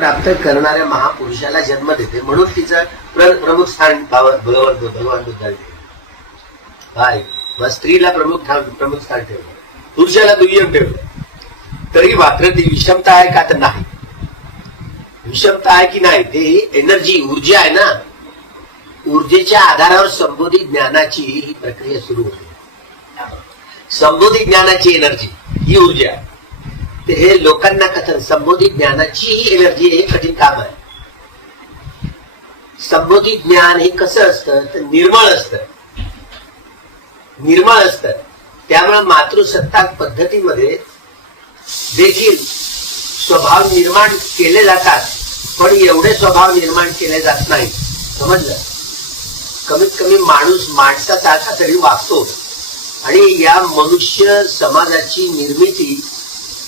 प्राप्त करणाऱ्या महापुरुषाला जन्म देते, म्हणून तिचं प्रमुख स्थान भगवान बुद्धांनी काय स्त्रीला प्रमुख स्थान ठेवलं, पुरुषाला दुय्यम ठेवलं. तरी मात्र ती विषमता आहे का? तर नाही. विषमता आहे की नाही? ते एनर्जी, ऊर्जा आहे ना. ऊर्जेच्या आधारावर संबोधी ज्ञानाची ही प्रक्रिया सुरू होते. संबोधी ज्ञानाची एनर्जी ही ऊर्जा, ते हे लोकांना कथन संबोधी ज्ञानाची ही एनर्जी हे कठीण काम आहे. संबोधी ज्ञान हे कसं असतं तर निर्मळ असतं. त्यामुळे मातृसत्ताक पद्धतीमध्ये देखील स्वभाव निर्माण केले जातात, पण एवढे स्वभाव निर्माण केले जात नाही. समजलं? कमीत कमी माणूस माणसासारखा तरी वागतो. आणि या मनुष्य समाजाची निर्मिती,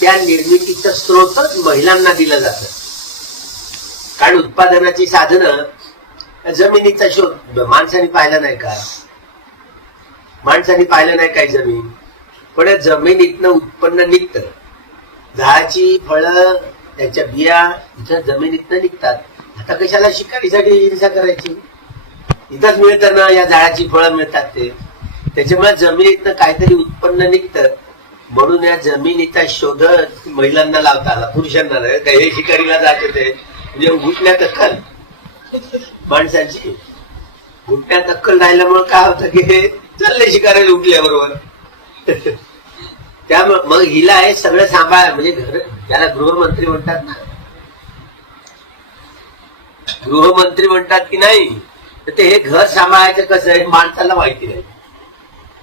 त्या निर्मितीचं स्रोतच महिलांना दिलं जातं. कारण उत्पादनाची साधनं, जमिनीचा शोध माणसाने पाहिला नाही का? माणसाने पाहिलं नाही काय जमीन? पण जमिनीतनं उत्पन्न निघतं. झाडाची फळं, त्याच्या बिया इथं जमिनीतनं निघतात. आता कशाला शिकारीसाठी हिंसा करायची? इथंच मिळतं ना, या झाडाची फळं मिळतात ते. त्याच्यामुळे जमिनीतनं काहीतरी उत्पन्न निघतं, म्हणून या जमिनीचा शोध महिलांना लावता आला, पुरुषांना नाही. हे शिकारीला जात होते म्हणजे घुटण्यात अक्कल, माणसांची घुटण्यात अक्कल राहिल्यामुळे काय होतं की हे चालले शिकारीला उठल्याबरोबर. त्यामुळे मग हिला हे सगळं सांभाळ, म्हणजे घर, त्याला गृहमंत्री म्हणतात ना, गृहमंत्री म्हणतात की नाही, तर ते हे घर सांभाळायचं कसं आहे माणसाला माहिती नाही.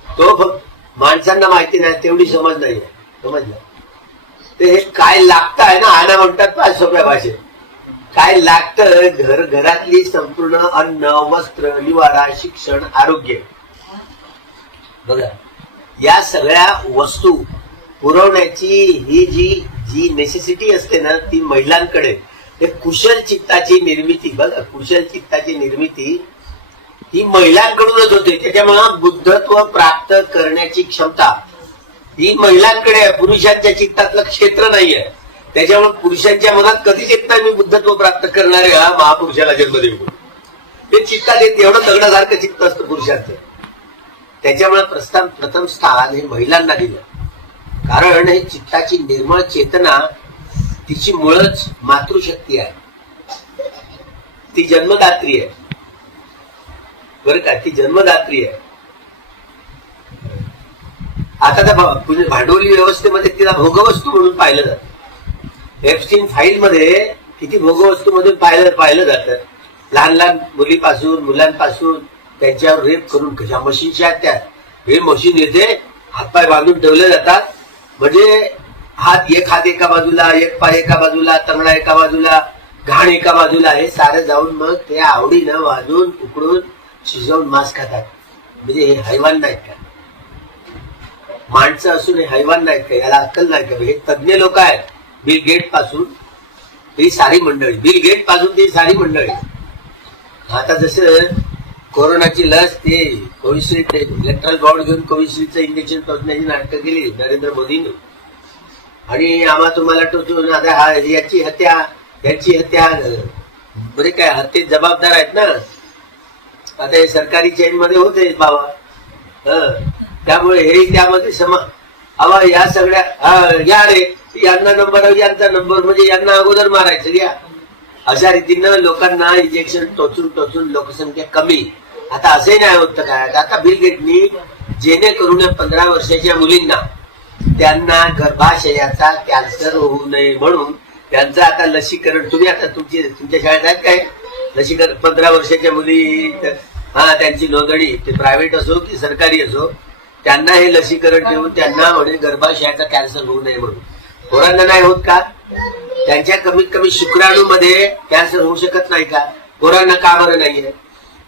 तो माणसांना माहिती नाही, तेवढी समज नाही. समजलं? ते हे काय लागतं आहे ना, आना म्हणतात 5 सोप्या भाषेत. काय लागतं? घरातली संपूर्ण अन्न, वस्त्र, निवारा, शिक्षण, आरोग्य, बघा या सगळ्या वस्तू पुरवण्याची ही जी नेसेसिटी असते ना, ती महिलांकडे. ते कुशल चित्ताची निर्मिती, बघा कुशल चित्ताची निर्मिती ही महिलांकडूनच होते. त्याच्यामुळे बुद्धत्व प्राप्त करण्याची क्षमता ही महिलांकडे आहे. पुरुषांच्या चित्तातलं क्षेत्र नाहीये. त्याच्यामुळे पुरुषांच्या मनात कधीच येत नाही मी बुद्धत्व प्राप्त करणारे हा महापुरुषाला जन्म देऊ. ते चित्तात येत, एवढं दगडासारखं चित्त असतं पुरुषांचं. त्याच्यामुळे प्रथम स्थान हे महिलांना दिलं. कारण हे चित्ताची निर्मळ चेतना, तिची मुळच मातृशक्ती आहे. ती जन्मदात्री आहे, बरं का? ती जन्मदात्री आहे. आता त्या भांडवली व्यवस्थेमध्ये तिला भोगवस्तू म्हणून पाहिलं जातं. एप्स्टीन फाईल मध्ये किती भोगवस्तू मधून पाहिलं जातं. लहान मुलीपासून, मुलांपासून त्यांच्यावर रेप करून कशा मशीनच्या आहेत त्या. हे मशीन येते, हातपाय बांधून ठेवले जातात, म्हणजे एक हात एका बाजूला, एक पाय एका बाजूला, तंगडा एका बाजूला, घाण एका बाजूला. हे सारं जाऊन मग ते आवडीनं वाजून उकडून शिजवून मांस खातात. म्हणजे हे हैवान नाहीत का? माणसं असून हे हैवान नाहीत का? याला अक्कल नाही का? हे तज्ञ लोक आहेत. बिल गेट पासून ही सारी मंडळी, आता जसं कोरोनाची लस, ते कोविशिल्ड, इलेक्ट्रॉल बॉन्ड घेऊन कोविशिल्डचं इंजेक्शन टोचण्याची नाटकं केली नरेंद्र मोदींनी. आणि आम्हा तुम्हाला टोचून आता याची हत्या बरे काय हत्येत जबाबदार आहेत ना. आता हे सरकारी चेन मध्ये होते बाबा. त्यामुळे हे त्यामध्ये हवा या सगळ्या या रे यांना नंबर, यांचा नंबर, म्हणजे यांना अगोदर मारायचं या. अशा रीतीनं लोकांना इंजेक्शन टोचून लोकसंख्या कमी. आता असंही नाही होतं काय, आता बिल गेटनी जेणेकरून 15 वर्षाच्या मुलींना त्यांना गर्भाशयाचा कॅन्सर होऊ नये म्हणून त्यांचं आता लसीकरण. तुम्ही आता तुमच्या शाळेत आहेत काय लसीकरण? 15 वर्षाच्या मुली, त्यांची नोंदणी, ते प्रायव्हेट असो की सरकारी असो, त्यांना हे लसीकरण ठेवून त्यांना म्हणजे गर्भाशयाचा कॅन्सर होऊ नये म्हणून. पोरांना नाही होत का? त्यांच्या कमीत कमी शुक्राणूमध्ये कॅन्सर होऊ शकत नाही का? पोरांना का बरं नाहीये?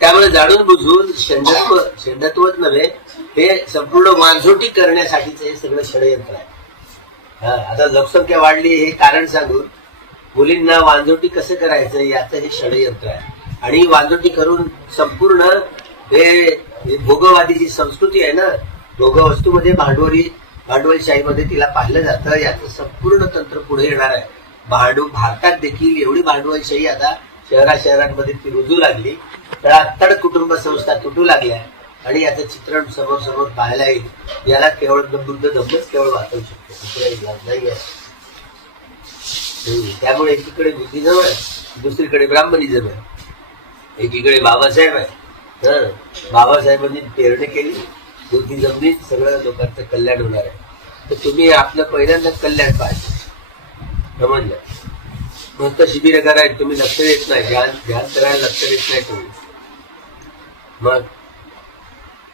त्यामुळे जाणून बुजून शेंडत्वच नव्हे, हे संपूर्ण वांझोटी करण्यासाठीच हे सगळं षडयंत्र आहे. आता लोकसंख्या वाढली हे कारण सांगून मुलींना वांझोटी कसं करायचं याचं हे षडयंत्र आहे. आणि वांझोटी करून संपूर्ण हे भोगवादीची संस्कृती आहे ना, भोगवस्तूमध्ये भांडवलशाहीमध्ये तिला पाहिलं जातं. याचं संपूर्ण तंत्र पुढे येणार आहे. भारतात देखील एवढी भांडवलशाही आता शहरांमध्ये ती रुजू लागली, तडातड कुटुंब संस्था तुटू लागल्या आणि याचं चित्रण समोर समोर पाहायला येईल. याला केवळ बुद्ध धम्मच केवळ वाचवू शकतो, दुसरा इलाज नाही आहे. त्यामुळे एकीकडे बुद्धिजम आहे, दुसरीकडे ब्राह्मणिजम आहे. एकीकडे बाबासाहेब आहे, बाबासाहेबांनी पेरणी केली, बुद्धिजमनी सगळं लोकांचं कल्याण होणार आहे. तर तुम्ही आपलं पहिल्यांदा कल्याण पाहिजे, समजलं. मस्त शिबिर करायला तुम्ही लक्ष देत नाही, ध्यान करायला लक्ष देत नाही तुम्ही. मग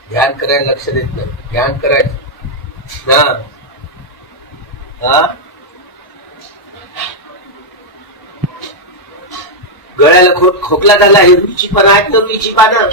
ध्यान करायला लक्ष देत नाही, ध्यान करायचं हा. गळ्याला खोकला झाला, हे रुची पानं आहेत ना, रुची पानं